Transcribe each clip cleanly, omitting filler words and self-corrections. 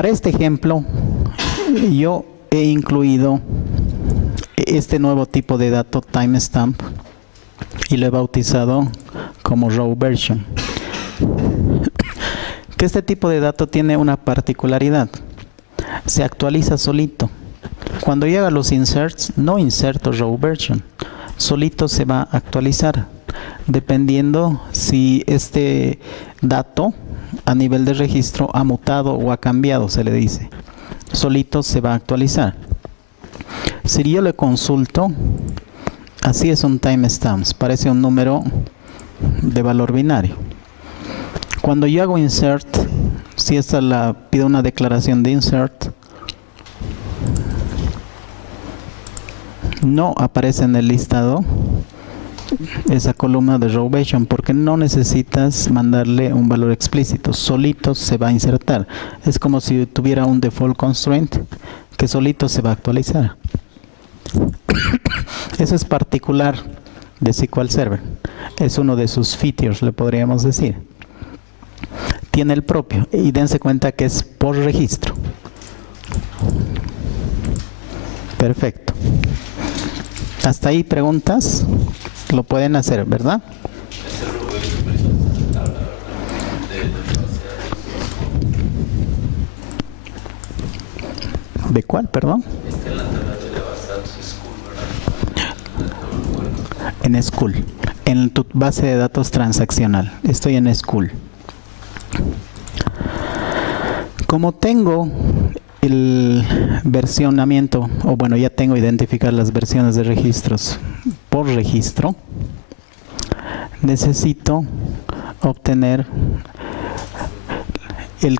Para este ejemplo, yo he incluido este nuevo tipo de dato timestamp y lo he bautizado como row version. Que este tipo de dato tiene una particularidad, se actualiza solito. Cuando yo haga los inserts, no inserto row version, solito se va a actualizar, dependiendo si este dato a nivel de registro ha mutado o ha cambiado, se le dice. Solito se va a actualizar. Si yo le consulto, así es un timestamp, parece un número de valor binario. Cuando yo hago insert, si esta pido una declaración de insert, no aparece en el listado esa columna de row version porque no necesitas mandarle un valor explícito, solito se va a insertar. Es como si tuviera un default constraint que solito se va a actualizar. Eso es particular de SQL Server, es uno de sus features, le podríamos decir. Tiene el propio y dense cuenta que es por registro. Perfecto. Hasta ahí preguntas, lo pueden hacer, ¿verdad? ¿De cuál, perdón? En School, en tu base de datos transaccional. Estoy en School. Como tengo el versionamiento, o bueno, ya tengo identificar las versiones de registros por registro, necesito obtener el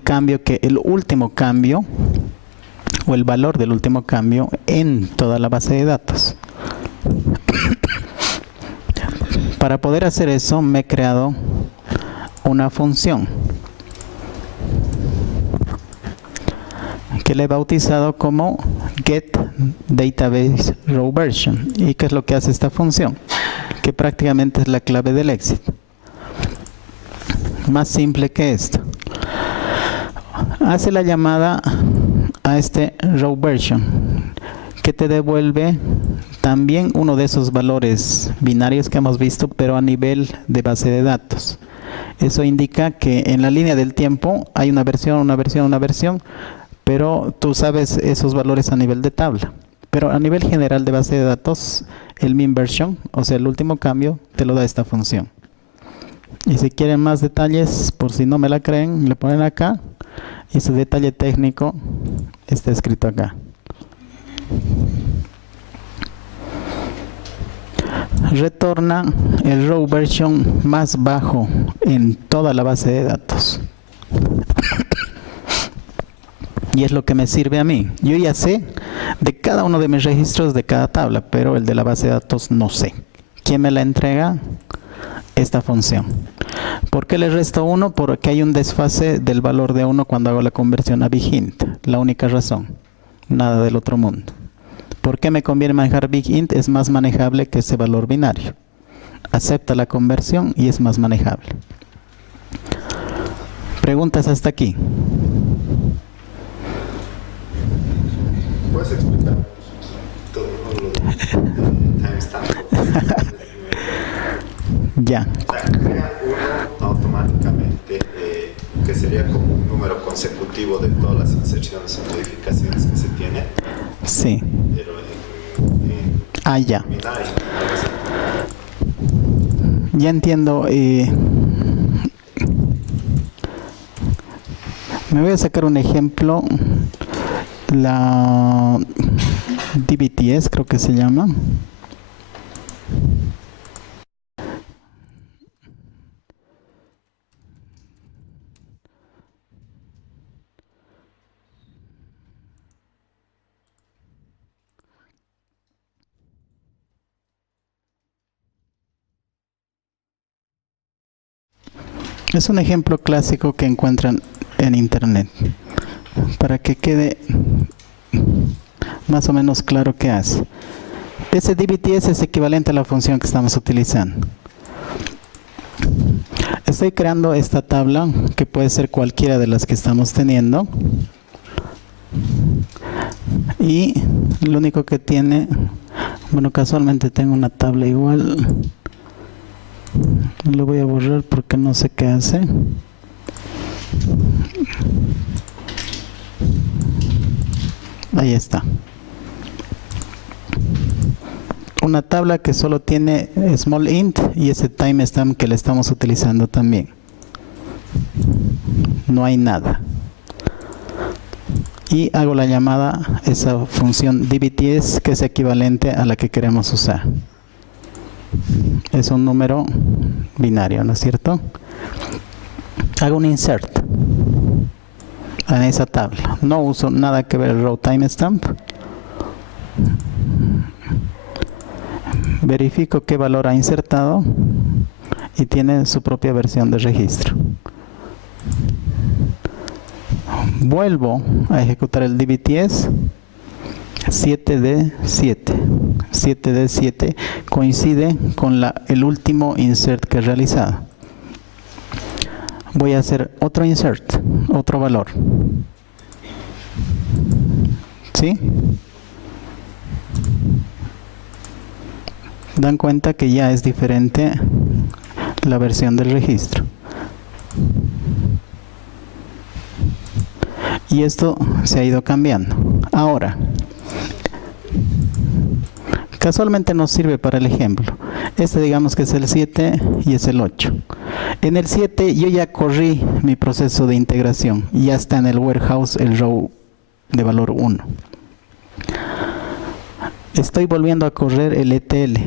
último cambio o el valor del último cambio en toda la base de datos. Para poder hacer eso me he creado una función que le he bautizado como getDatabaseRowVersion. ¿Y qué es lo que hace esta función? Que prácticamente es la clave del éxito. Más simple que esto. Hace la llamada a este rowVersion que te devuelve también uno de esos valores binarios que hemos visto, pero a nivel de base de datos. Eso indica que en la línea del tiempo hay una versión, pero tú sabes esos valores a nivel de tabla. Pero a nivel general de base de datos, el min version, o sea, el último cambio, te lo da esta función. Y si quieren más detalles, por si no me la creen, le ponen acá, y su detalle técnico está escrito acá. Retorna el row version más bajo en toda la base de datos. Y es lo que me sirve a mí. Yo ya sé de cada uno de mis registros de cada tabla, pero el de la base de datos no sé. ¿Quién me la entrega? Esta función. ¿Por qué le resto 1? Porque hay un desfase del valor de 1 cuando hago la conversión a bigint. La única razón. Nada del otro mundo. ¿Por qué me conviene manejar bigint? Es más manejable que ese valor binario. Acepta la conversión y es más manejable. ¿Preguntas hasta aquí? ¿Puedes explicar todo lo de timestamp? Ya. Crea uno automáticamente, que sería como un número consecutivo de todas las inserciones y modificaciones que se tienen. Sí. Pero ya. binario. Ya entiendo. Me voy a sacar un ejemplo. La DBTS creo que se llama. Es un ejemplo clásico que encuentran en internet para que quede más o menos claro qué hace. Ese DBTS es equivalente a la función que estamos utilizando. Estoy creando esta tabla que puede ser cualquiera de las que estamos teniendo. Y lo único que tiene, bueno, casualmente tengo una tabla igual, lo voy a borrar porque no sé qué hace. Ahí está. Una tabla que solo tiene small int y ese timestamp que le estamos utilizando también. No hay nada. Y hago la llamada a esa función dbts que es equivalente a la que queremos usar. Es un número binario, ¿no es cierto? Hago un insert en esa tabla. No uso nada que ver el row timestamp. Verifico qué valor ha insertado y tiene su propia versión de registro. Vuelvo a ejecutar el dbts 7D7. 7D7 coincide con el último insert que he realizado. Voy a hacer otro insert, otro valor. ¿Sí? Dan cuenta que ya es diferente la versión del registro. Y esto se ha ido cambiando. Ahora, casualmente nos sirve para el ejemplo. Este digamos que es el 7 y es el 8. En el 7 yo ya corrí mi proceso de integración y ya está en el warehouse el row de valor 1. Estoy volviendo a correr el ETL.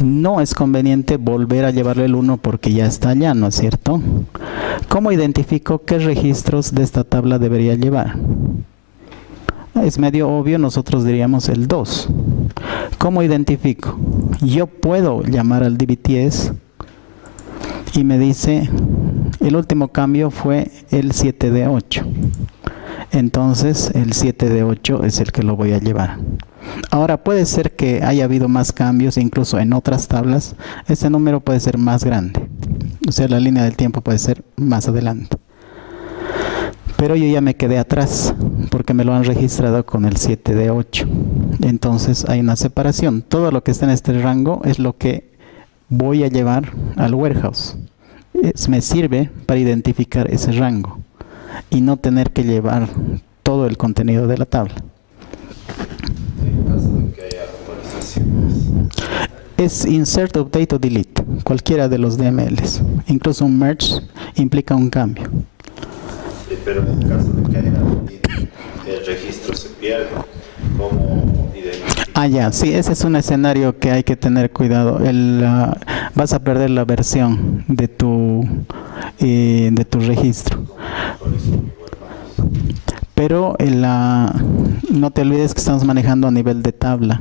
No es conveniente volver a llevarle el 1 porque ya está allá, ¿no es cierto? ¿Cómo identifico qué registros de esta tabla debería llevar? Es medio obvio, nosotros diríamos el 2. ¿Cómo identifico? Yo puedo llamar al dbts y me dice, el último cambio fue el 7D8. Entonces el 7D8 es el que lo voy a llevar. Ahora puede ser que haya habido más cambios, incluso en otras tablas, ese número puede ser más grande. O sea, la línea del tiempo puede ser más adelante. Pero yo ya me quedé atrás, porque me lo han registrado con el 7D8. Entonces hay una separación. Todo lo que está en este rango es lo que voy a llevar al warehouse. Me sirve para identificar ese rango y no tener que llevar todo el contenido de la tabla. En caso de que haya actualizaciones. Es insert, update o delete, cualquiera de los DMLs. Incluso un merge implica un cambio. Pero en caso de que haya el registro se pierde, ¿cómo identificar? Ah, ya, sí, ese es un escenario que hay que tener cuidado. Vas a perder la versión de tu registro. Pero no te olvides que estamos manejando a nivel de tabla.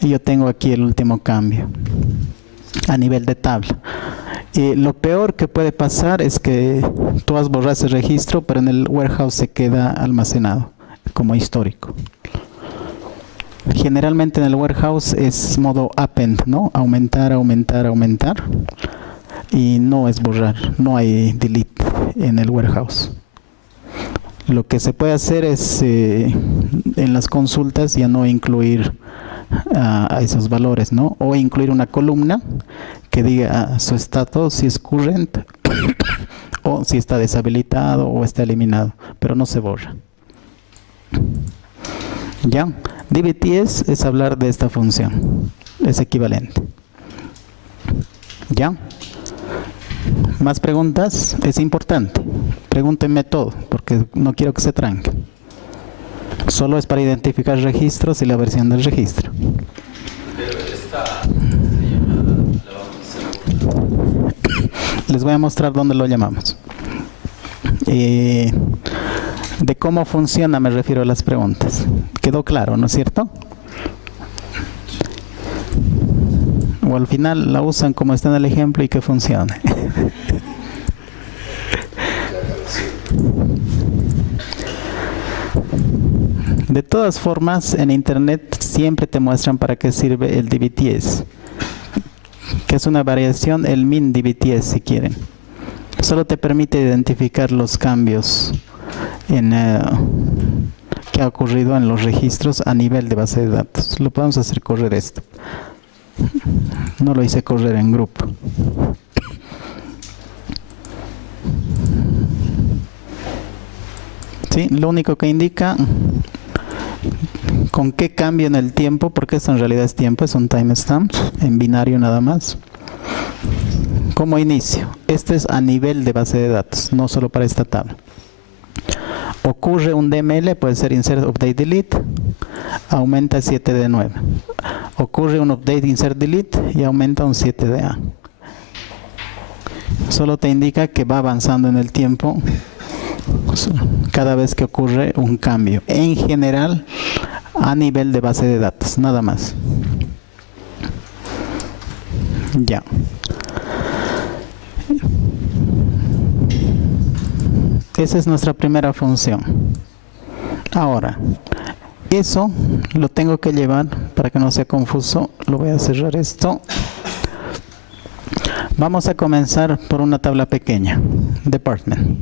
Y yo tengo aquí el último cambio a nivel de tabla. Lo peor que puede pasar es que tú has borrado ese registro, pero en el warehouse se queda almacenado como histórico. Generalmente en el warehouse es modo append, ¿no? Aumentar, aumentar, aumentar. Y no es borrar, no hay delete en el warehouse. Lo que se puede hacer es en las consultas ya no incluir a esos valores, ¿no? O incluir una columna que diga su estatus, si es current o si está deshabilitado o está eliminado, pero no se borra. ¿Ya? dbts es hablar de esta función, es equivalente. ¿Ya? ¿Más preguntas? Es importante. Pregúntenme todo, porque no quiero que se tranquen. Solo es para identificar registros y la versión del registro. Pero esta llamada la vamos a hacer. Les voy a mostrar dónde lo llamamos. De cómo funciona me refiero a las preguntas. ¿Quedó claro, no es cierto? O al final la usan como está en el ejemplo y que funcione. De todas formas, en internet siempre te muestran para qué sirve el dbts, que es una variación, el min dbts si quieren. Solo te permite identificar los cambios que ha ocurrido en los registros a nivel de base de datos. Lo podemos hacer correr esto. No lo hice correr en grupo. Sí, lo único que indica con qué cambio en el tiempo, porque esto en realidad es tiempo, es un timestamp en binario nada más. Como inicio, esto es a nivel de base de datos, no solo para esta tabla. Ocurre un DML, puede ser insert, update, delete, aumenta 7 de 9. Ocurre un update, insert, delete y aumenta un 7 de A. Solo te indica que va avanzando en el tiempo cada vez que ocurre un cambio. En general, a nivel de base de datos, nada más. Ya. Esa es nuestra primera función. Ahora, eso lo tengo que llevar para que no sea confuso. Lo voy a cerrar esto. Vamos a comenzar por una tabla pequeña. Department.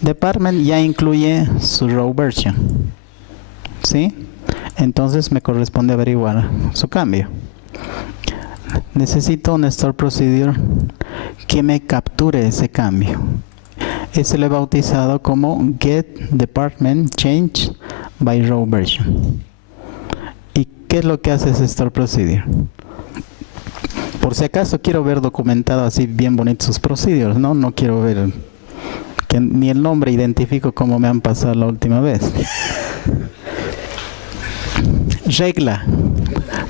Department ya incluye su row version. ¿Sí? Entonces me corresponde averiguar su cambio. Necesito un store procedure que me capture ese cambio. Ese lo he bautizado como get department change by row version. ¿Y qué es lo que hace ese store procedure? Por si acaso quiero ver documentado así bien bonito sus procedures, ¿no? No quiero ver que ni el nombre identifico como me han pasado la última vez. Regla.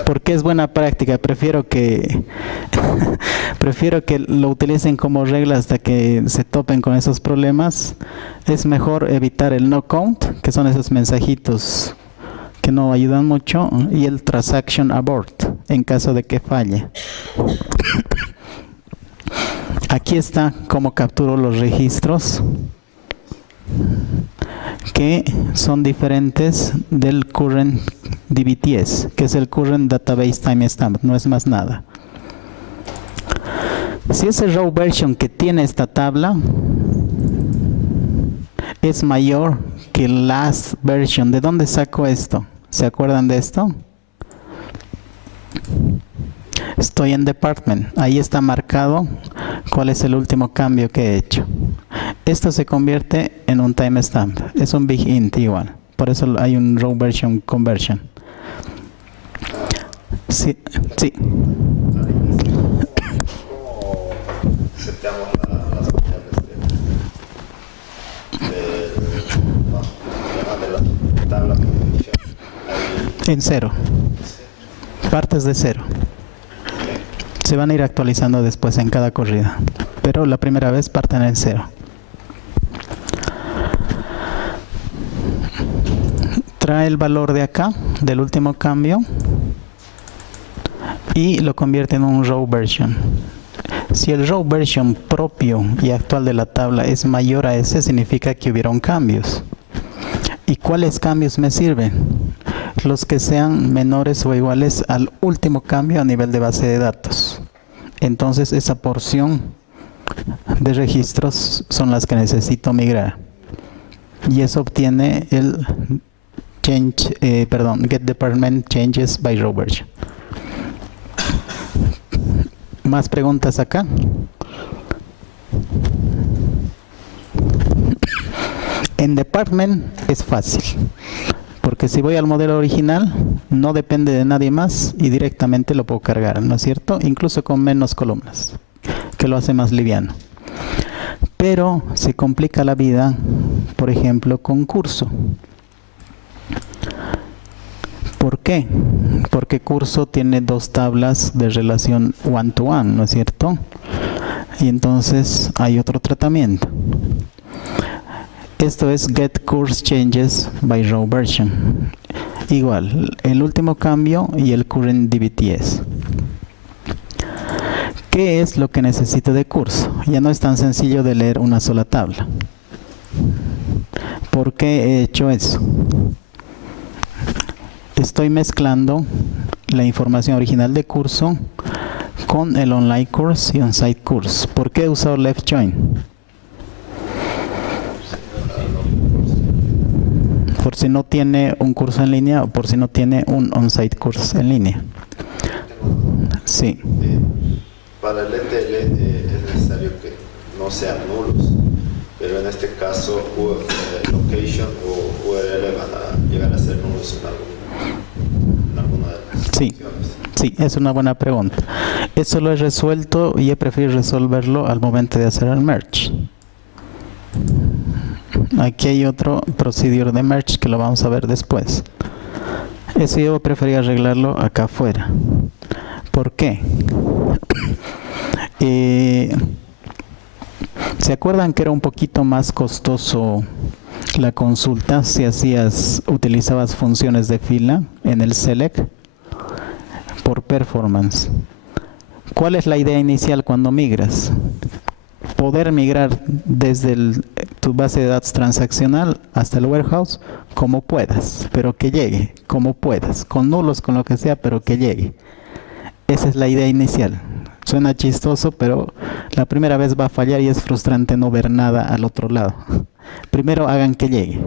Porque es buena práctica, prefiero que lo utilicen como regla hasta que se topen con esos problemas. Es mejor evitar el no count, que son esos mensajitos que no ayudan mucho, y el transaction abort en caso de que falle. Aquí está cómo capturo los registros que son diferentes del current DBTS, que es el current database timestamp, no es más nada. Si ese row version que tiene esta tabla es mayor que el last version, ¿de dónde saco esto? ¿Se acuerdan de esto? Estoy en department, ahí está marcado cuál es el último cambio que he hecho. Esto se convierte en un timestamp, es un big int igual, por eso hay un row version conversion. Sí, sí. ¿Cómo seteamos las variables de la tabla de posición? En cero. Partes de cero. Se van a ir actualizando después en cada corrida, pero la primera vez parten en cero. Trae el valor de acá, del último cambio, y lo convierte en un row version. Si el row version propio y actual de la tabla es mayor a ese, significa que hubieron cambios. ¿Y cuáles cambios me sirven? Los que sean menores o iguales al último cambio a nivel de base de datos. Entonces esa porción de registros son las que necesito migrar. Y eso obtiene el get department changes by row version. ¿Más preguntas acá? En department es fácil, porque si voy al modelo original no depende de nadie más y directamente lo puedo cargar, ¿no es cierto? Incluso con menos columnas, que lo hace más liviano. Pero se complica la vida, por ejemplo, con curso. ¿Por qué? Porque curso tiene dos tablas de relación one-to-one, ¿no es cierto? Y entonces hay otro tratamiento. Esto es get course changes by row version. Igual, el último cambio y el current DBTS. ¿Qué es lo que necesito de curso? Ya no es tan sencillo de leer una sola tabla. ¿Por qué he hecho eso? Estoy mezclando la información original de curso con el online course y on-site course. ¿Por qué he usado left join? por si no tiene un curso en línea o por si no tiene un on-site curso en línea. Sí. Para el ETL es necesario que no sean nulos, pero en este caso location o URL van a llegar a ser nulos en alguna de las opciones. Sí, es una buena pregunta. Eso lo he resuelto y he preferido resolverlo al momento de hacer el merge. Aquí hay otro procedure de merge que lo vamos a ver después. Eso yo prefería arreglarlo acá afuera. ¿Por qué? ¿Se acuerdan que era un poquito más costoso la consulta si utilizabas funciones de fila en el select? Por performance. ¿Cuál es la idea inicial cuando migras? Poder migrar desde tu base de datos transaccional hasta el warehouse como puedas, pero que llegue como puedas, con nulos, con lo que sea, pero que llegue. Esa es la idea inicial. Suena chistoso, pero la primera vez va a fallar y es frustrante no ver nada al otro lado. Primero hagan que llegue.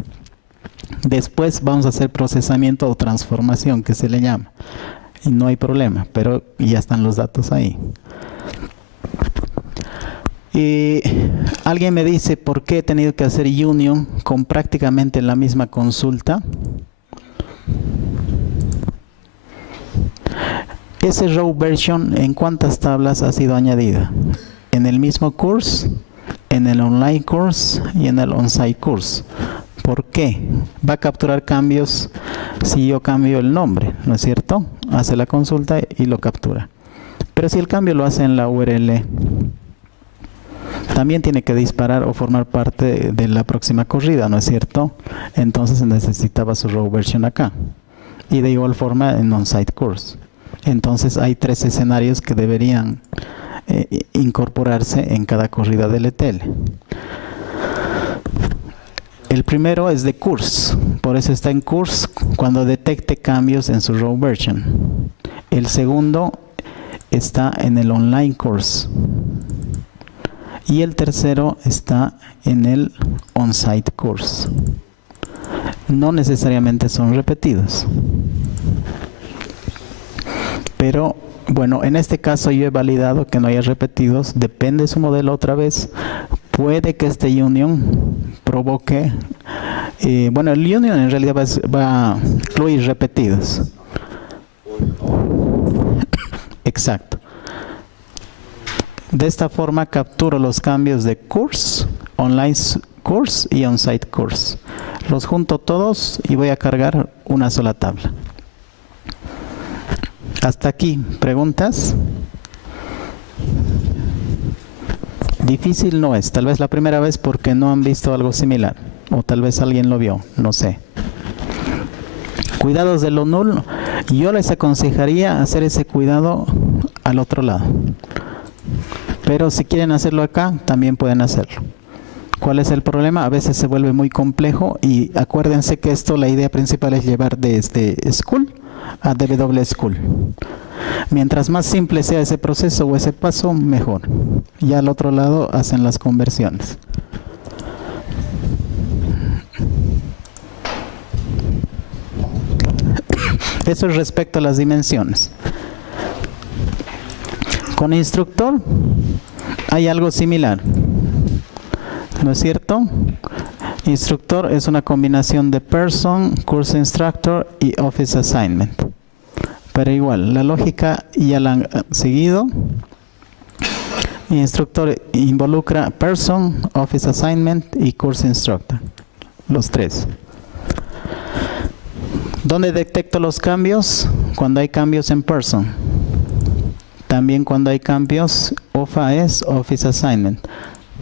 Después vamos a hacer procesamiento o transformación, que se le llama. Y no hay problema, pero ya están los datos ahí. Y alguien me dice, ¿por qué he tenido que hacer union con prácticamente la misma consulta? Ese row version, ¿en cuántas tablas ha sido añadida? En el mismo course, en el online course y en el on-site course. ¿Por qué? Va a capturar cambios si yo cambio el nombre, ¿no es cierto? Hace la consulta y lo captura. Pero si el cambio lo hace en la URL, también tiene que disparar o formar parte de la próxima corrida, ¿no es cierto? Entonces necesitaba su row version acá. Y de igual forma en on-site course. Entonces hay 3 escenarios que deberían incorporarse en cada corrida del ETL. El primero es de course, por eso está en course cuando detecte cambios en su row version. El segundo está en el online course. Y el tercero está en el on-site course. No necesariamente son repetidos. Pero bueno, en este caso yo he validado que no haya repetidos. Depende de su modelo otra vez. Puede que este union provoque... bueno, el union en realidad va a incluir repetidos. Exacto. De esta forma capturo los cambios de course, online course y on-site course. Los junto todos y voy a cargar una sola tabla. Hasta aquí, ¿preguntas? Difícil no es, tal vez la primera vez porque no han visto algo similar, o tal vez alguien lo vio, no sé. Cuidados de lo null, yo les aconsejaría hacer ese cuidado al otro lado. Pero si quieren hacerlo acá, también pueden hacerlo. ¿Cuál es el problema? A veces se vuelve muy complejo y acuérdense que esto, la idea principal es llevar desde school a DW School. Mientras más simple sea ese proceso o ese paso, mejor. Y al otro lado hacen las conversiones. Eso es respecto a las dimensiones. Con instructor hay algo similar, ¿no es cierto? Instructor es una combinación de person, course instructor y office assignment. Pero igual, la lógica ya la han seguido. Instructor involucra person, office assignment y course instructor. Los 3. ¿Dónde detecto los cambios? Cuando hay cambios en person. También cuando hay cambios, OFA es Office Assignment.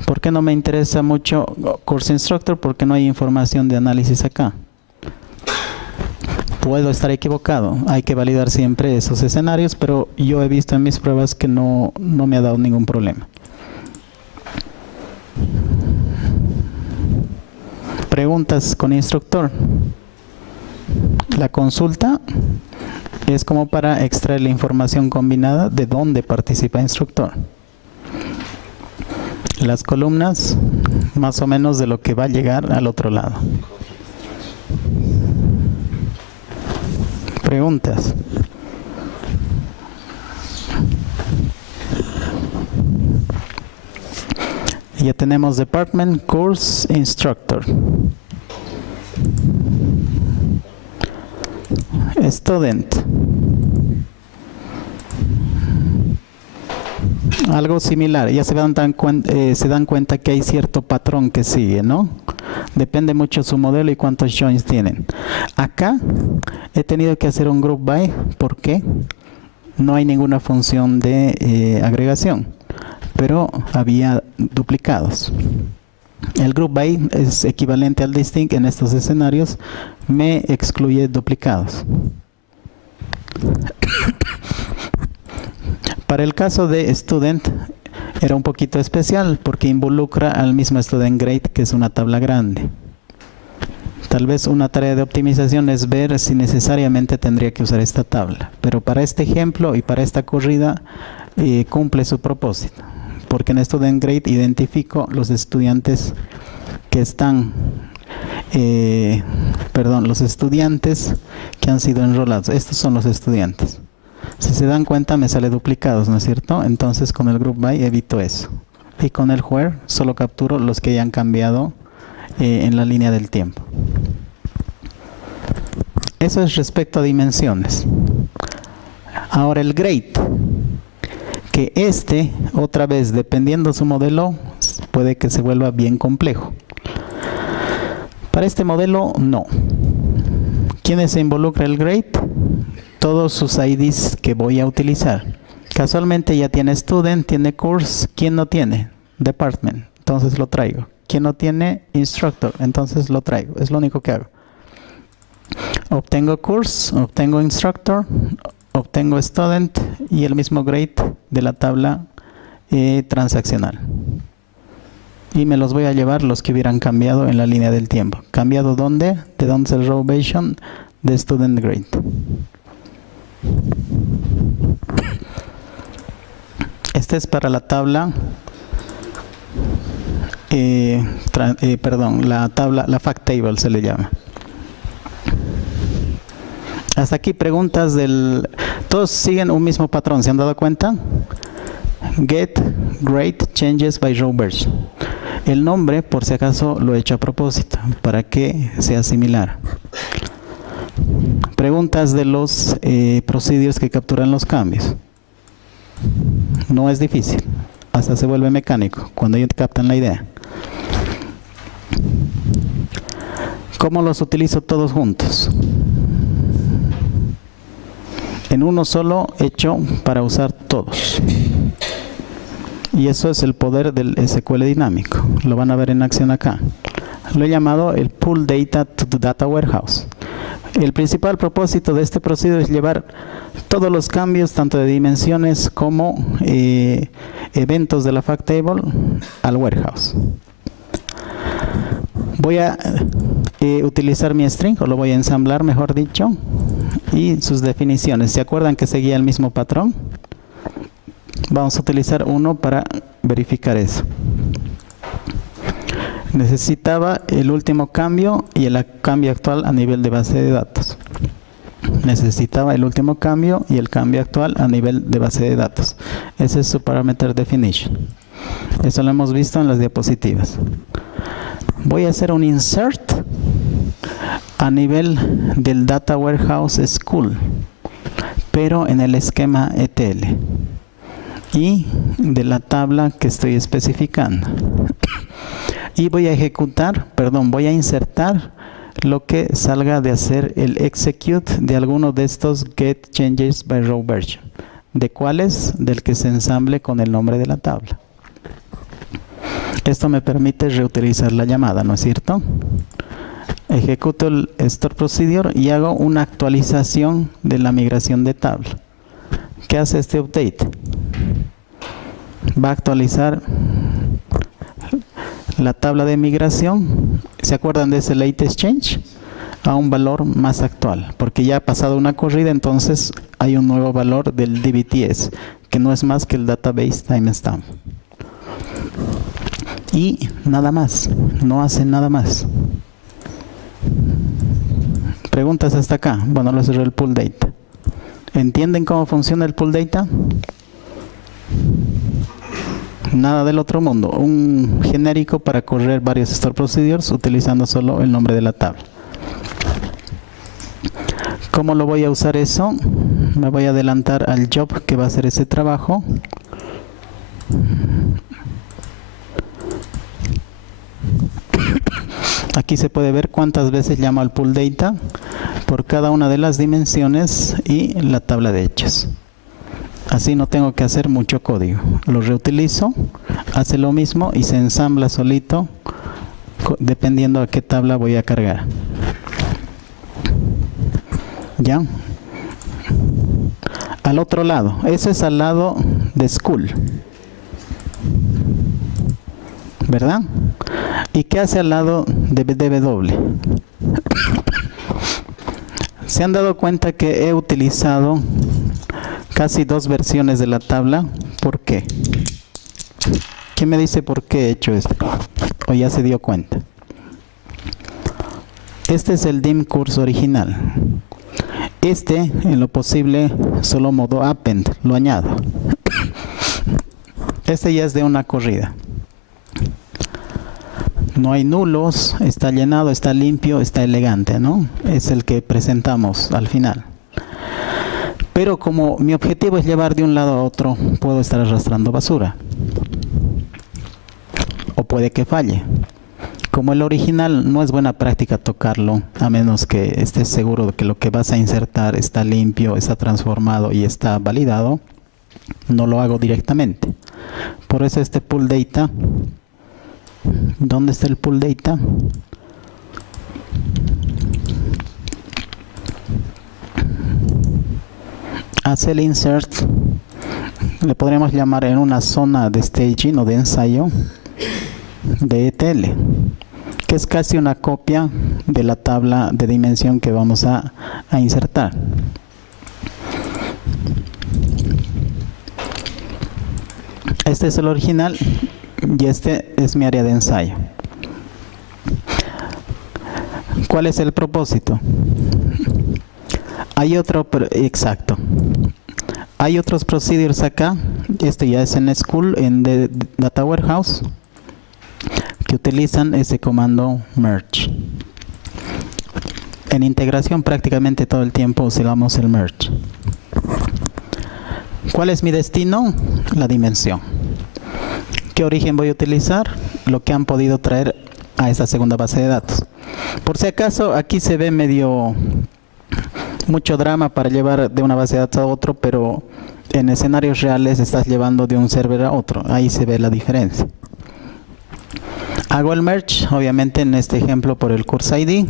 ¿Por qué no me interesa mucho Course Instructor? Porque no hay información de análisis acá. Puedo estar equivocado. Hay que validar siempre esos escenarios, pero yo he visto en mis pruebas que no me ha dado ningún problema. Preguntas con instructor. La consulta es como para extraer la información combinada de dónde participa instructor. Las columnas, más o menos de lo que va a llegar al otro lado. Preguntas. Ya tenemos Department, Course, Instructor. Student. Algo similar, ya se dan cuenta que hay cierto patrón que sigue, ¿no? Depende mucho su modelo y cuántos joins tienen. Acá he tenido que hacer un group by porque no hay ninguna función de agregación, pero había duplicados. El group by es equivalente al distinct en estos escenarios, me excluye duplicados. Para el caso de student era un poquito especial porque involucra al mismo student grade, que es una tabla grande. Tal vez una tarea de optimización es ver si necesariamente tendría que usar esta tabla, pero para este ejemplo y para esta corrida cumple su propósito, porque en student grade identifico los estudiantes que están los estudiantes que han sido enrolados. Estos son los estudiantes. Si se dan cuenta me sale duplicados, ¿no es cierto? Entonces con el group by evito eso. Y con el where solo capturo los que hayan cambiado en la línea del tiempo. Eso es respecto a dimensiones. Ahora el grade, que otra vez, dependiendo su modelo, puede que se vuelva bien complejo. Para este modelo, no. ¿Quiénes se involucra el grade? Todos sus IDs que voy a utilizar. Casualmente ya tiene student, tiene course. ¿Quién no tiene? Department. Entonces lo traigo. ¿Quién no tiene? Instructor. Entonces lo traigo. Es lo único que hago. Obtengo course, obtengo instructor, obtengo student y el mismo grade de la tabla transaccional. Y me los voy a llevar los que hubieran cambiado en la línea del tiempo. ¿Cambiado dónde? ¿De dónde es el rotation? De student grade. Esta es para la tabla, la fact table se le llama. Hasta aquí preguntas todos siguen un mismo patrón, ¿se han dado cuenta? Get, grade, changes by row version. El nombre, por si acaso, lo he hecho a propósito, para que sea similar. Preguntas de los procedures que capturan los cambios. No es difícil, hasta se vuelve mecánico cuando ellos captan la idea. ¿Cómo los utilizo todos juntos? En uno solo hecho para usar todos. Y eso es el poder del SQL dinámico. Lo van a ver en acción acá. Lo he llamado el Pull Data to the Data Warehouse. El principal propósito de este proceso es llevar todos los cambios, tanto de dimensiones como eventos de la fact table, al warehouse. Voy a utilizar mi string, o lo voy a ensamblar, mejor dicho, y sus definiciones. ¿Se acuerdan que seguía el mismo patrón? Vamos a utilizar uno para verificar eso. Necesitaba el último cambio y el cambio actual a nivel de base de datos. Necesitaba el último cambio y el cambio actual a nivel de base de datos. Ese es su parameter definition. Eso lo hemos visto en las diapositivas. Voy a hacer un insert a nivel del Data Warehouse School, pero en el esquema ETL y de la tabla que estoy especificando. Y voy a insertar lo que salga de hacer el execute de alguno de estos get changes by row version. ¿De cuáles? Del que se ensamble con el nombre de la tabla. Esto me permite reutilizar la llamada, ¿no es cierto? Ejecuto el store procedure y hago una actualización de la migración de tabla. ¿Qué hace este update? Va a actualizar la tabla de migración. ¿Se acuerdan de ese latest change? A un valor más actual, porque ya ha pasado una corrida, entonces hay un nuevo valor del DBTS, que no es más que el database timestamp. Y nada más, no hace nada más. Preguntas hasta acá. Bueno, lo cerré el pool data. ¿Entienden cómo funciona el pool data? Nada del otro mundo. Un genérico para correr varios store procedures utilizando solo el nombre de la tabla. ¿Cómo lo voy a usar eso? Me voy a adelantar al job que va a hacer ese trabajo. Aquí se puede ver cuántas veces llamo al pool data por cada una de las dimensiones y la tabla de hechos. Así no tengo que hacer mucho código. Lo reutilizo, hace lo mismo y se ensambla solito dependiendo a qué tabla voy a cargar. ¿Ya? Al otro lado, eso es al lado de school, ¿verdad? ¿Y qué hace al lado de DW? ¿Se han dado cuenta que he utilizado casi dos versiones de la tabla? ¿Por qué? ¿Quién me dice por qué he hecho esto? ¿O ya se dio cuenta? Este es el dim curso original. Este, en lo posible, solo modo append, lo añado. Este ya es de una corrida. No hay nulos, está llenado, está limpio, está elegante, ¿no? Es el que presentamos al final. Pero como mi objetivo es llevar de un lado a otro, puedo estar arrastrando basura. O puede que falle. Como el original no es buena práctica tocarlo, a menos que estés seguro de que lo que vas a insertar está limpio, está transformado y está validado, no lo hago directamente. Por eso este pool data, ¿dónde está el pool data? Hace el insert, le podríamos llamar en una zona de staging o de ensayo de ETL, que es casi una copia de la tabla de dimensión que vamos a insertar. Este es el original y este es mi área de ensayo. ¿Cuál es el propósito? Hay otro, exacto. Hay otros procedures acá. Este ya es en School, en the Data Warehouse, que utilizan ese comando merge. En integración prácticamente todo el tiempo usamos el merge. ¿Cuál es mi destino? La dimensión. ¿Qué origen voy a utilizar? Lo que han podido traer a esa segunda base de datos. Por si acaso, aquí se ve mucho drama para llevar de una base de datos a otro, pero en escenarios reales estás llevando de un server a otro. Ahí se ve la diferencia. Hago el merge, obviamente en este ejemplo por el course ID,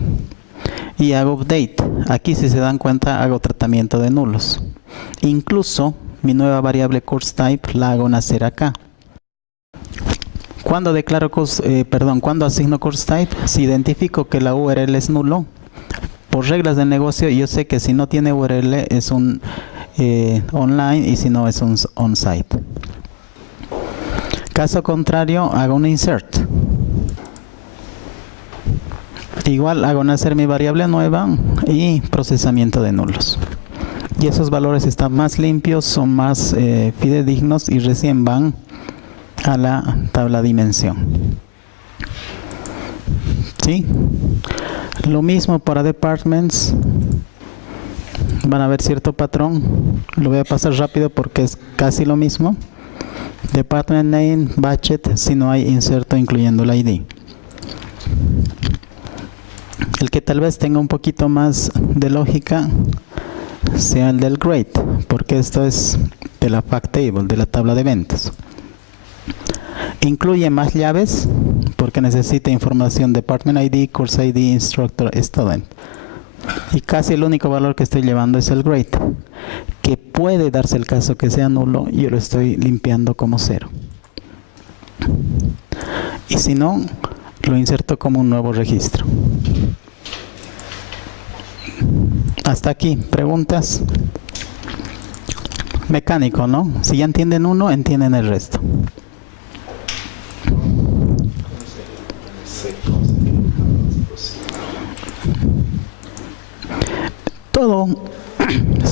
y hago update. Aquí, si se dan cuenta, hago tratamiento de nulos. Incluso mi nueva variable course type la hago nacer acá. Cuando declaro cuando asigno course type, si identifico que la URL es nulo, por reglas de negocio yo sé que si no tiene URL es un online y si no es un on-site. Caso contrario, hago un insert. Igual hago nacer mi variable nueva y procesamiento de nulos. Y esos valores están más limpios, son más fidedignos y recién van a la tabla dimensión. ¿Sí? Lo mismo para departments. Van a ver cierto patrón. Lo voy a pasar rápido porque es casi lo mismo. Department name, budget, si no hay inserto incluyendo el ID. El que tal vez tenga un poquito más de lógica sea el del grade, porque esto es de la fact table, de la tabla de ventas. Incluye más llaves porque necesita información department ID, course ID, instructor, student. Y casi el único valor que estoy llevando es el grade, que puede darse el caso que sea nulo y yo lo estoy limpiando como 0. Y si no, lo inserto como un nuevo registro. Hasta aquí, ¿preguntas? Mecánico, ¿no? Si ya entienden uno, entienden el resto.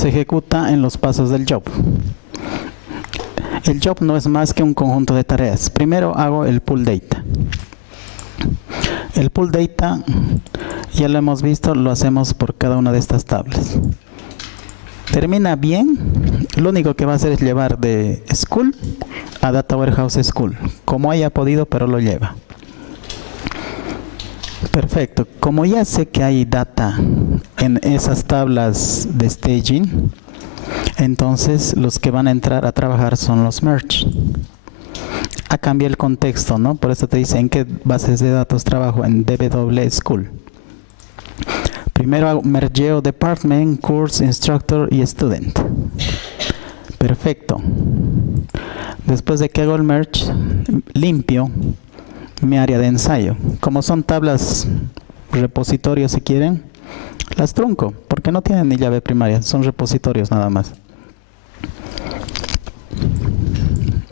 se ejecuta en los pasos del job. El job no es más que un conjunto de tareas. Primero hago el pull data. El pull data, ya lo hemos visto, lo hacemos por cada una de estas tablas. Termina bien, lo único que va a hacer es llevar de school a Data Warehouse School, como haya podido, pero lo lleva. Perfecto, como ya sé que hay data en esas tablas de staging, entonces los que van a entrar a trabajar son los merge. Cambié el contexto, ¿no? Por eso te dice en qué bases de datos trabajo, en DW School. Primero hago mergeo department, course, instructor y student. Perfecto. Después de que hago el merge, limpio mi área de ensayo. Como son tablas repositorios, si quieren, las trunco, porque no tienen ni llave primaria, son repositorios nada más.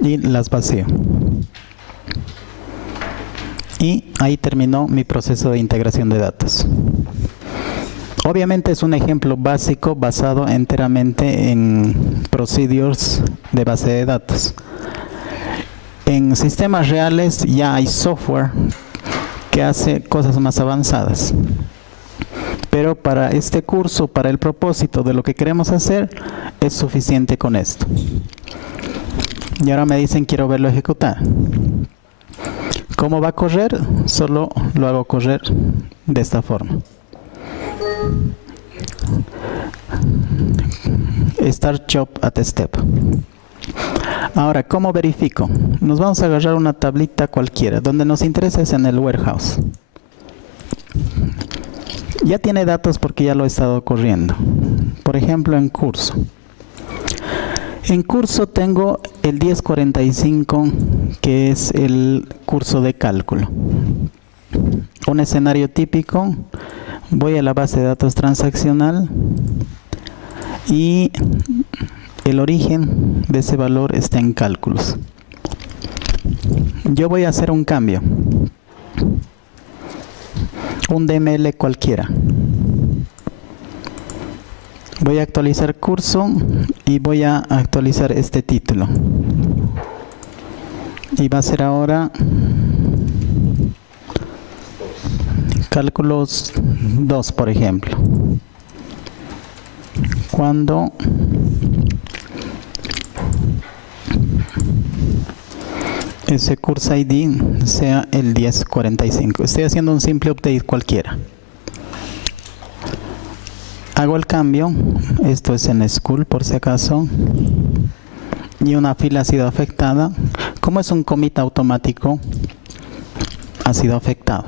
Y las vacío. Y ahí terminó mi proceso de integración de datos. Obviamente es un ejemplo básico basado enteramente en procedures de base de datos. En sistemas reales ya hay software que hace cosas más avanzadas. Pero para este curso, para el propósito de lo que queremos hacer, es suficiente con esto. Y ahora me dicen, quiero verlo ejecutar. ¿Cómo va a correr? Solo lo hago correr de esta forma. Start job at step. Ahora, ¿cómo verifico? Nos vamos a agarrar una tablita cualquiera. Donde nos interesa es en el warehouse. Ya tiene datos porque ya lo he estado corriendo. Por ejemplo, en curso. En curso tengo el 1045, que es el curso de cálculo. Un escenario típico, voy a la base de datos transaccional y el origen de ese valor está en cálculos. Yo voy a hacer un cambio, un DML cualquiera. Voy a actualizar curso y voy a actualizar este título. Y va a ser ahora cálculos 2, por ejemplo. Cuando ese curso ID sea el 1045. Estoy haciendo un simple update cualquiera. Hago el cambio, esto es en school por si acaso, y una fila ha sido afectada. Como es un commit automático, ha sido afectado.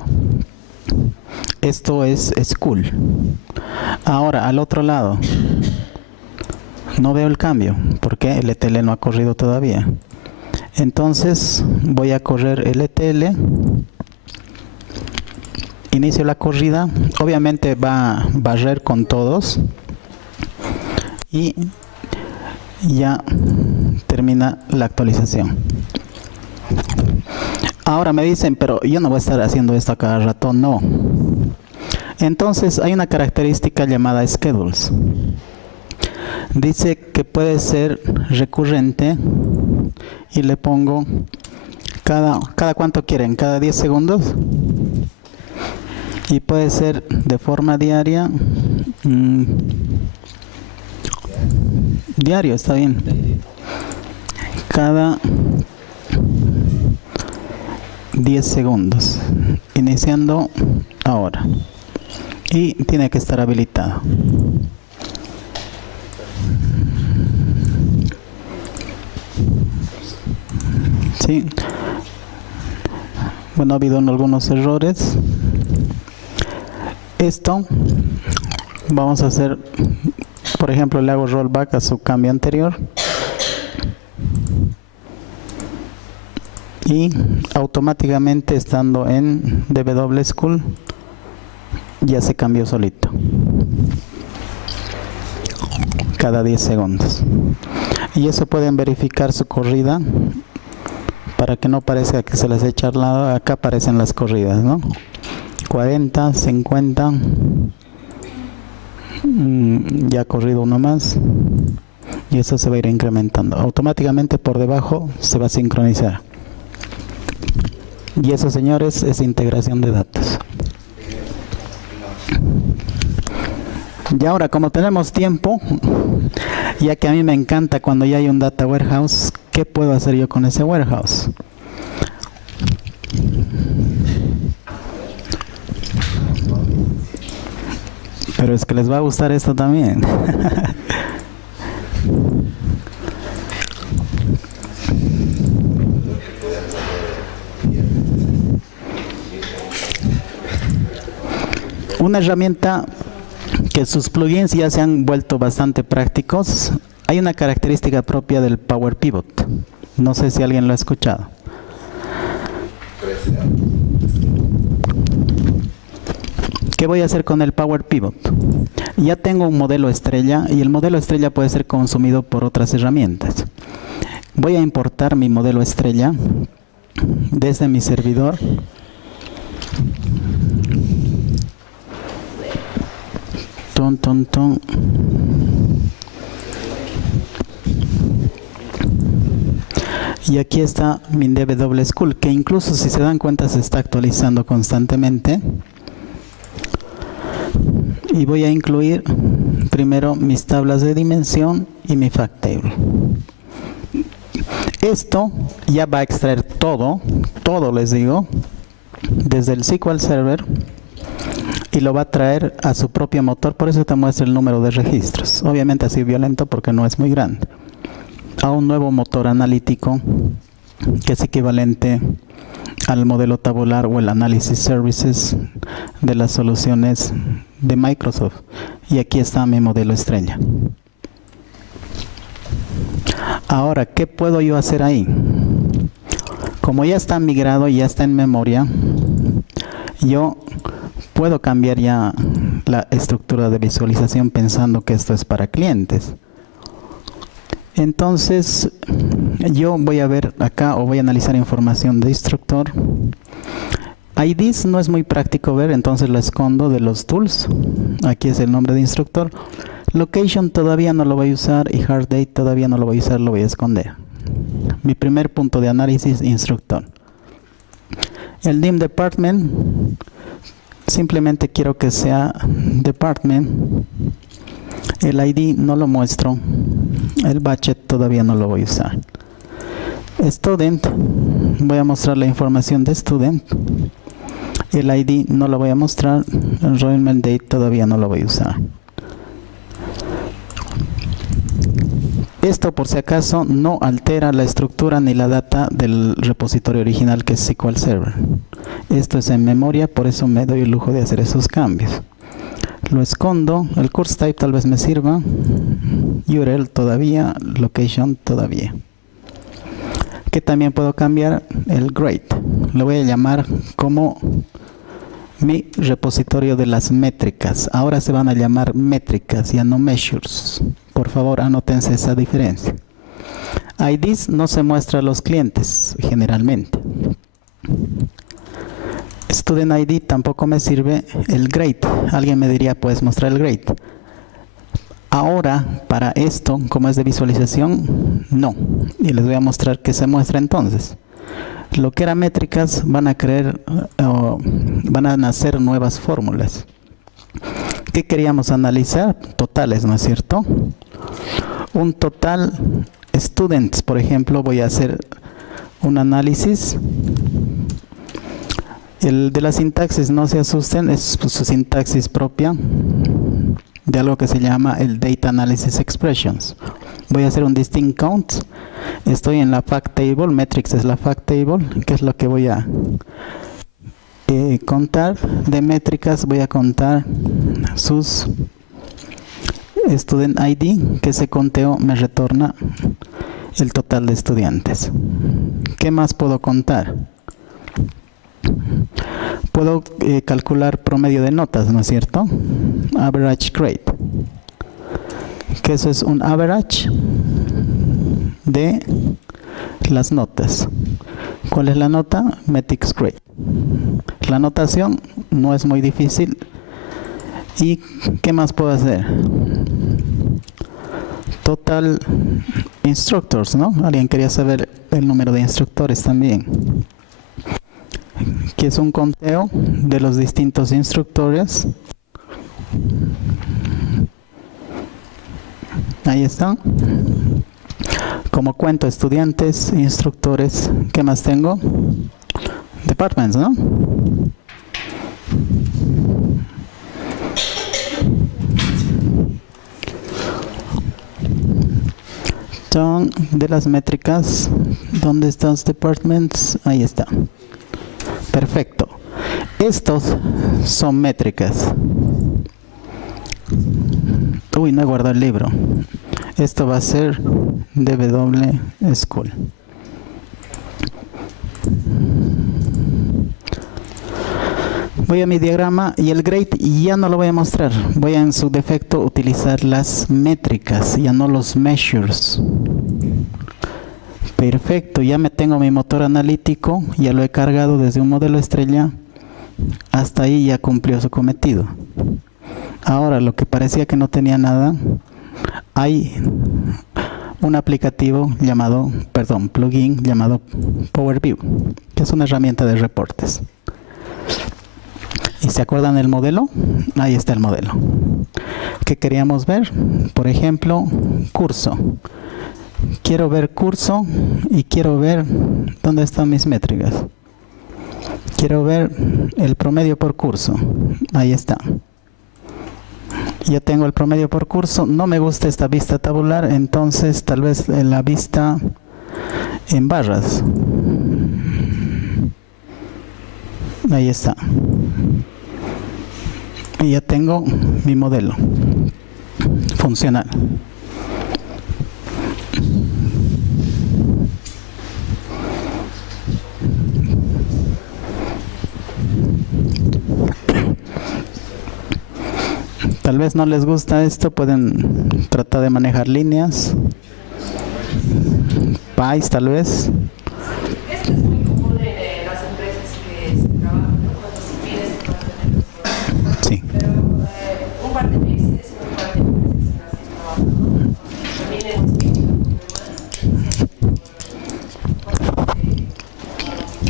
Esto es school. Ahora, al otro lado, no veo el cambio, porque el ETL no ha corrido todavía. Entonces, voy a correr el ETL. Inicio la corrida, obviamente va a barrer con todos y ya termina la actualización. Ahora me dicen, pero yo no voy a estar haciendo esto a cada rato. No. Entonces hay una característica llamada schedules. Dice que puede ser recurrente y le pongo cada cuánto quieren, cada 10 segundos. Y puede ser de forma diaria. Diario, está bien. Cada 10 segundos. Iniciando ahora. Y tiene que estar habilitado. Sí. Bueno, ha habido algunos errores. Esto vamos a hacer, por ejemplo, le hago rollback a su cambio anterior y automáticamente, estando en DW School, ya se cambió solito cada 10 segundos. Y eso pueden verificar su corrida para que no parezca que se les echa al lado. Acá aparecen las corridas, ¿no? 40, 50 Ya ha corrido uno más y eso se va a ir incrementando. Automáticamente por debajo se va a sincronizar. Y eso, señores, es integración de datos. Y ahora, como tenemos tiempo, ya que a mí me encanta cuando ya hay un data warehouse, ¿qué puedo hacer yo con ese warehouse? Pero es que les va a gustar esto también. Una herramienta que sus plugins ya se han vuelto bastante prácticos. Hay una característica propia del Power Pivot. No sé si alguien lo ha escuchado. ¿Qué voy a hacer con el Power Pivot? Ya tengo un modelo estrella y el modelo estrella puede ser consumido por otras herramientas. Voy a importar mi modelo estrella desde mi servidor. Y aquí está mi DB School, que incluso si se dan cuenta se está actualizando constantemente. Y voy a incluir primero mis tablas de dimensión y mi fact table. Esto ya va a extraer todo les digo, desde el SQL Server y lo va a traer a su propio motor. Por eso te muestra el número de registros. Obviamente así violento porque no es muy grande. A un nuevo motor analítico que es equivalente al modelo tabular o el Analysis Services de las soluciones de Microsoft. Y aquí está mi modelo estrella. Ahora, ¿qué puedo yo hacer ahí? Como ya está migrado y ya está en memoria, yo puedo cambiar ya la estructura de visualización pensando que esto es para clientes. Entonces, yo voy a ver acá o voy a analizar información de instructor. IDs no es muy práctico ver, entonces lo escondo de los tools. Aquí es el nombre de instructor. Location todavía no lo voy a usar y hard date todavía no lo voy a usar, lo voy a esconder. Mi primer punto de análisis, instructor. El DIM department, simplemente quiero que sea department. El ID no lo muestro. El budget todavía no lo voy a usar. Student, voy a mostrar la información de student. El ID no lo voy a mostrar. Enrollment date todavía no lo voy a usar. Esto, por si acaso, no altera la estructura ni la data del repositorio original que es SQL Server. Esto es en memoria, por eso me doy el lujo de hacer esos cambios. Lo escondo, el course type tal vez me sirva, URL todavía, location todavía. Que también puedo cambiar el grade. Lo voy a llamar como mi repositorio de las métricas. Ahora se van a llamar métricas, ya no measures. Por favor, anótense esa diferencia. IDs no se muestra a los clientes, generalmente. Student ID tampoco me sirve. El grade, alguien me diría, puedes mostrar el grade. Ahora, para esto, como es de visualización, no. Y les voy a mostrar qué se muestra entonces. Lo que era métricas, van a nacer nuevas fórmulas. ¿Qué queríamos analizar? Totales, ¿no es cierto? Un total students, por ejemplo, voy a hacer un análisis. El de la sintaxis, no se asusten, es su sintaxis propia de algo que se llama el Data Analysis Expressions. Voy a hacer un distinct count. Estoy en la fact table, metrics es la fact table, que es lo que voy a contar. De métricas voy a contar sus student ID, que ese conteo me retorna el total de estudiantes. ¿Qué más puedo contar? Puedo calcular promedio de notas, ¿no es cierto? Average grade. Que eso es un average de las notas. ¿Cuál es la nota? Metrics grade. La notación no es muy difícil. ¿Y qué más puedo hacer? Total instructors, ¿no? Alguien quería saber el número de instructores también. Que es un conteo de los distintos instructores. Ahí están. Como cuento, estudiantes, instructores. ¿Qué más tengo? Departments, ¿no? Son de las métricas. ¿Dónde están los departments? Ahí está. Perfecto. Estos son métricas. Uy, no he guardado el libro. Esto va a ser DW School. Voy a mi diagrama y el grade ya no lo voy a mostrar. Voy a, en su defecto, utilizar las métricas, ya no los measures. Perfecto, ya me tengo mi motor analítico, ya lo he cargado desde un modelo estrella. Hasta ahí ya cumplió su cometido. Ahora, lo que parecía que no tenía nada, hay un aplicativo llamado, plugin llamado Power View, que es una herramienta de reportes. ¿Y se acuerdan del modelo? Ahí está el modelo. ¿Qué queríamos ver? Por ejemplo, curso. Quiero ver curso y quiero ver dónde están mis métricas. Quiero ver el promedio por curso. Ahí está. Ya tengo el promedio por curso. No me gusta esta vista tabular, entonces tal vez la vista en barras. Ahí está. Y ya tengo mi modelo funcional. Tal vez no les gusta esto, pueden tratar de manejar líneas. Pies tal vez. Esto es muy común en las empresas que se trabajan, ¿no? Cuando se pide se puede tener los Sí. pero un par de meses, un par de meses en las que trabajan, ¿no? También hemos tenido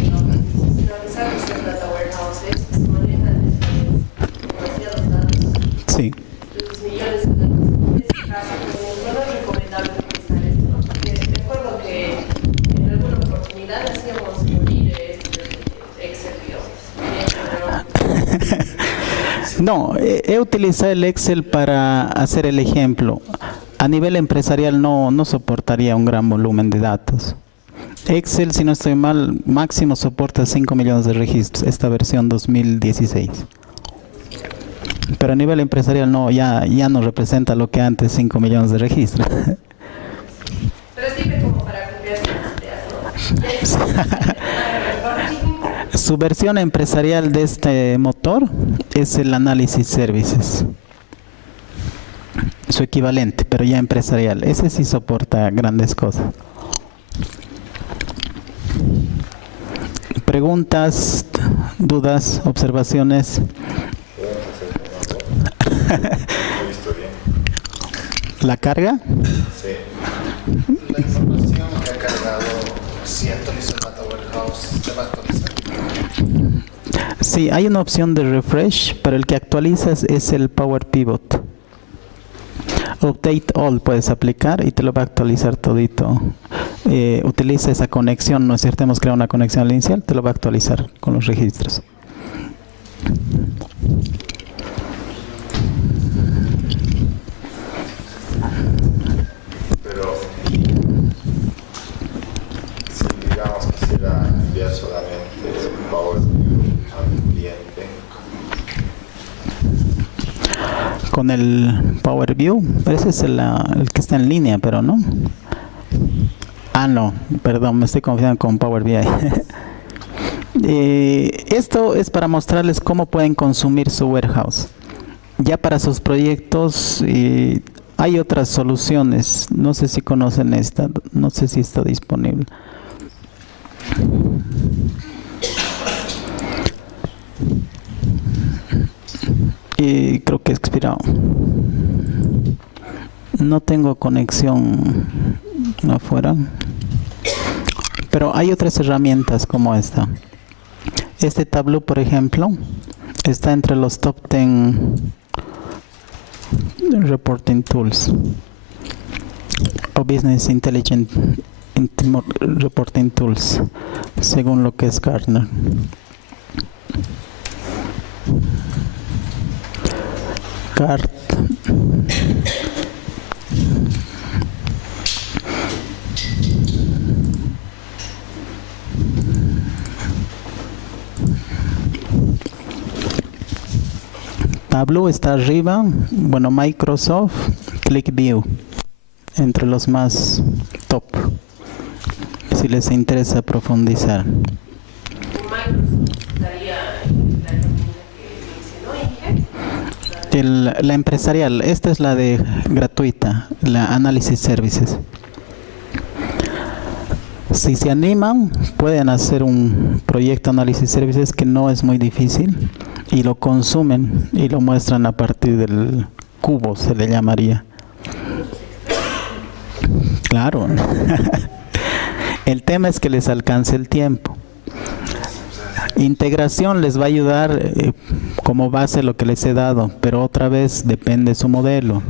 problemas. Realizar los data warehouses que se manejan demasiados datos. Sí. Los millones de datos. En este caso, no es recomendable utilizar esto, ¿no? Porque recuerdo que en alguna oportunidad hacíamos morir Excel, No, he utilizado el Excel para hacer el ejemplo. A nivel empresarial no soportaría un gran volumen de datos. Excel, si no estoy mal, máximo soporta 5 millones de registros, esta versión 2016. Pero a nivel empresarial no, ya no representa lo que antes 5 millones de registros. pero sirve como para cumplir las ideas, ¿no? Su versión empresarial de este motor es el Analysis Services. Su equivalente, pero ya empresarial. Ese sí soporta grandes cosas. Preguntas, dudas, observaciones. ¿La carga? Sí. La información que ha cargado, si actualiza el Data Warehouse, ¿se va a actualizar? Sí, hay una opción de refresh, pero el que actualizas es el Power Pivot. Update All puedes aplicar y te lo va a actualizar todito. Utiliza esa conexión, ¿no es cierto? Hemos creado una conexión inicial, te lo va a actualizar con los registros. Pero si digamos quisiera enviar solamente Power View al cliente, Con el Power View, ese es el que está en línea, pero no. Ah, no, perdón, me estoy confundiendo con Power BI. Esto es para mostrarles cómo pueden consumir su warehouse. Ya para sus proyectos hay otras soluciones. No sé si conocen esta, no sé si está disponible. Y creo que he expirado. No tengo conexión afuera. Pero hay otras herramientas como esta. Este Tableau, por ejemplo, está entre los top 10 reporting tools o business intelligent reporting tools, según lo que es Gartner. Tableau está arriba, bueno, Microsoft, ClickView, entre los más top, si les interesa profundizar. Microsoft estaría en la herramienta que mencionó, Inge. La empresarial, esta es la de gratuita, la Analysis Services. Si se animan, pueden hacer un proyecto Analysis Services que no es muy difícil y lo consumen y lo muestran a partir del cubo, se le llamaría. Claro. El tema es que les alcance el tiempo. Integración les va a ayudar como base lo que les he dado, pero otra vez depende su modelo.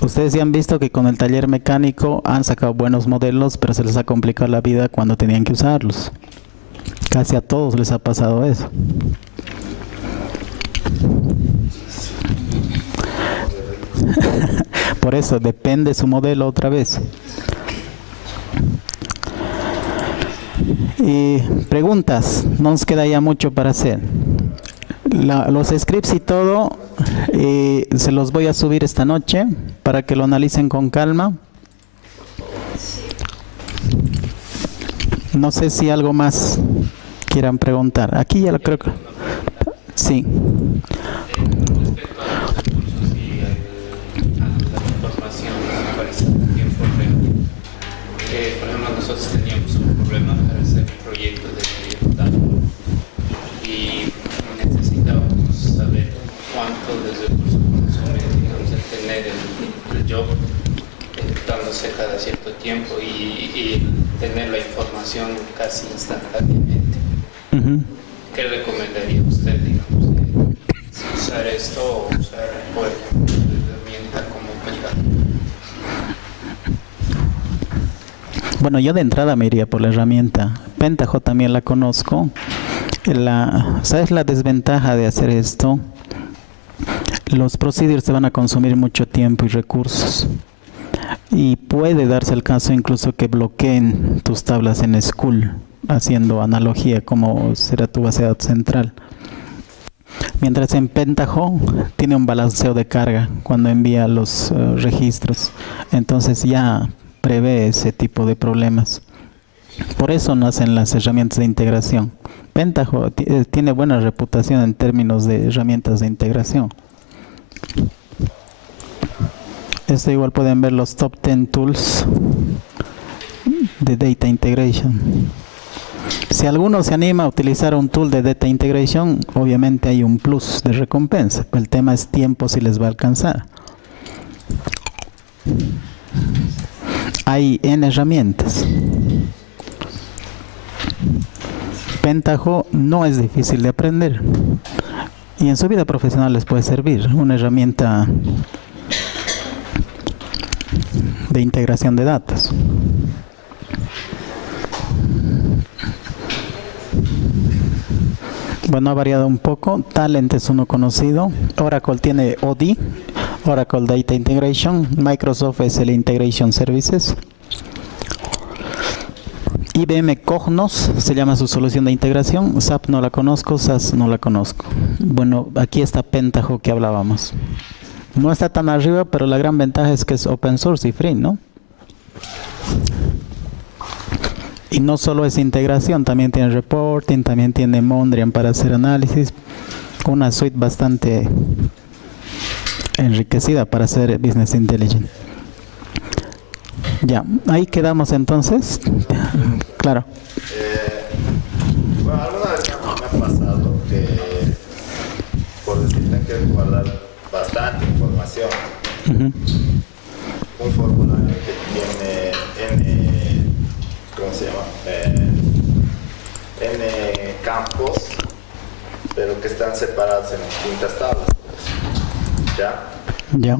Ustedes ya han visto que con el taller mecánico han sacado buenos modelos, pero se les ha complicado la vida cuando tenían que usarlos. Casi a todos les ha pasado eso. Por eso depende su modelo otra vez. Y preguntas, no nos queda ya mucho para hacer. Los scripts y todo se los voy a subir esta noche para que lo analicen con calma. No sé si algo más quieran preguntar. Aquí ya lo creo que... Sí. Respecto a los recursos y a la información actualizada en tiempo real, por ejemplo, nosotros teníamos un problema para hacer un proyecto de dashboard y necesitábamos saber cuánto de recursos consume, digamos, el tener el job dándose cada cierto tiempo y tener la información casi instantáneamente. ¿Qué recomendaría usted, digamos, usar esto o usar, por ejemplo, una herramienta como Pentaho? Bueno, yo de entrada me iría por la herramienta. Pentaho también la conozco. ¿Sabes la desventaja de hacer esto? Los procedures te van a consumir mucho tiempo y recursos. Y puede darse el caso incluso que bloqueen tus tablas en School, haciendo analogía como será tu base de datos central. Mientras en Pentaho tiene un balanceo de carga cuando envía los registros. Entonces ya prevé ese tipo de problemas. Por eso nacen las herramientas de integración. Pentaho tiene buena reputación en términos de herramientas de integración. Esto igual pueden ver los top 10 tools de Data Integration. Si alguno se anima a utilizar un tool de Data Integration, obviamente hay un plus de recompensa. El tema es tiempo, si les va a alcanzar. Hay N herramientas. Pentaho no es difícil de aprender. Y en su vida profesional les puede servir. Una herramienta de integración de datos. Bueno, ha variado un poco. Talent es uno conocido. Oracle tiene OD, Oracle Data Integration. Microsoft es el Integration Services. IBM Cognos se llama su solución de integración. SAP no la conozco, SAS no la conozco. Bueno, aquí está Pentaho que hablábamos. No está tan arriba, pero la gran ventaja es que es open source y free, ¿no? Y no solo es integración, también tiene reporting, también tiene Mondrian para hacer análisis. Una suite bastante enriquecida para hacer business intelligence. Ya, ahí quedamos entonces. Claro. Bueno, alguna vez me ha pasado que, por decirte, información. Ujú. Un formulario que tiene N, ¿cómo se llama? N campos, pero que están separados en distintas tablas. ¿Ya? Ya.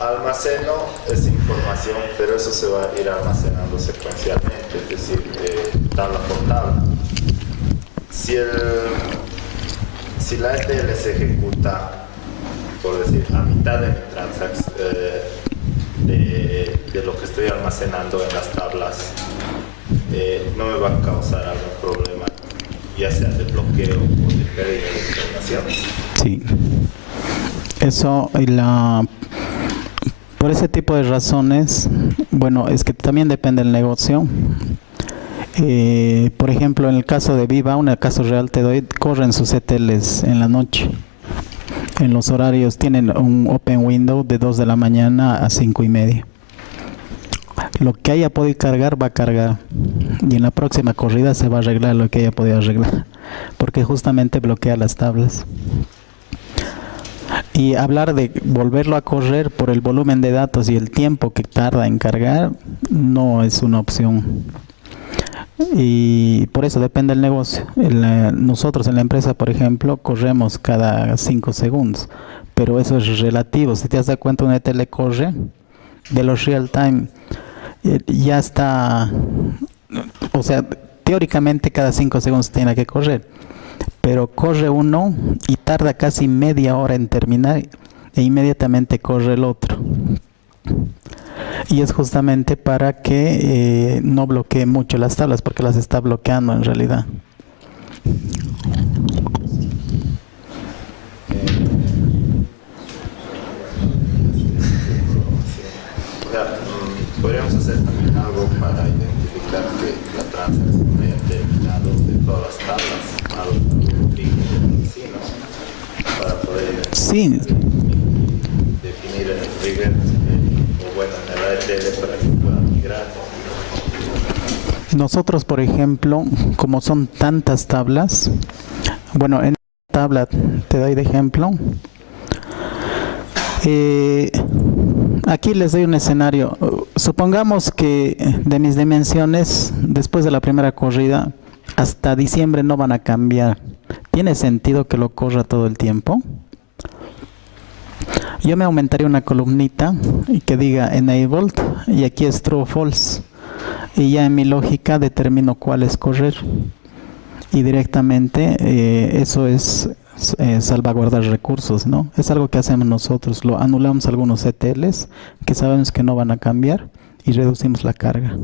Almaceno esa información, pero eso se va a ir almacenando secuencialmente, es decir, tabla por tabla. Si la ETL se ejecuta, por decir, a mitad de mi transacción, de lo que estoy almacenando en las tablas, no me va a causar algún problema, ya sea de bloqueo o de pérdida de información. Sí. Eso por ese tipo de razones, bueno, es que también depende del negocio. Por ejemplo, en el caso de Viva, un caso real te doy, corren sus ETLs en la noche. En los horarios tienen un open window de 2 de la mañana a 5:30. Lo que haya podido cargar, va a cargar. Y en la próxima corrida se va a arreglar lo que haya podido arreglar. Porque justamente bloquea las tablas. Y hablar de volverlo a correr por el volumen de datos y el tiempo que tarda en cargar, no es una opción. Y por eso depende del negocio. Nosotros en la empresa, por ejemplo, corremos cada 5 segundos, pero eso es relativo. Si te das cuenta, una ETL corre de los real time, ya está, o sea, teóricamente cada 5 segundos tiene que correr, pero corre uno y tarda casi media hora en terminar e inmediatamente corre el otro. Y es justamente para que no bloquee mucho las tablas, porque las está bloqueando en realidad. Podríamos hacer también algo para identificar que la transacción haya terminado de todas las tablas al origen del vecino, para poder Sí. definir el trigger o bueno, en el ATL para que pueda migrar. Nosotros, por ejemplo, como son tantas tablas, bueno, en esta tabla te doy de ejemplo. Aquí les doy un escenario. Supongamos que de mis dimensiones, después de la primera corrida, hasta diciembre no van a cambiar. ¿Tiene sentido que lo corra todo el tiempo? Yo me aumentaría una columnita y que diga enabled y aquí es true o false. Y ya en mi lógica determino cuál es correr. Y directamente eso es salvaguardar recursos, ¿no? Es algo que hacemos nosotros. Lo anulamos algunos ETLs que sabemos que no van a cambiar y reducimos la carga.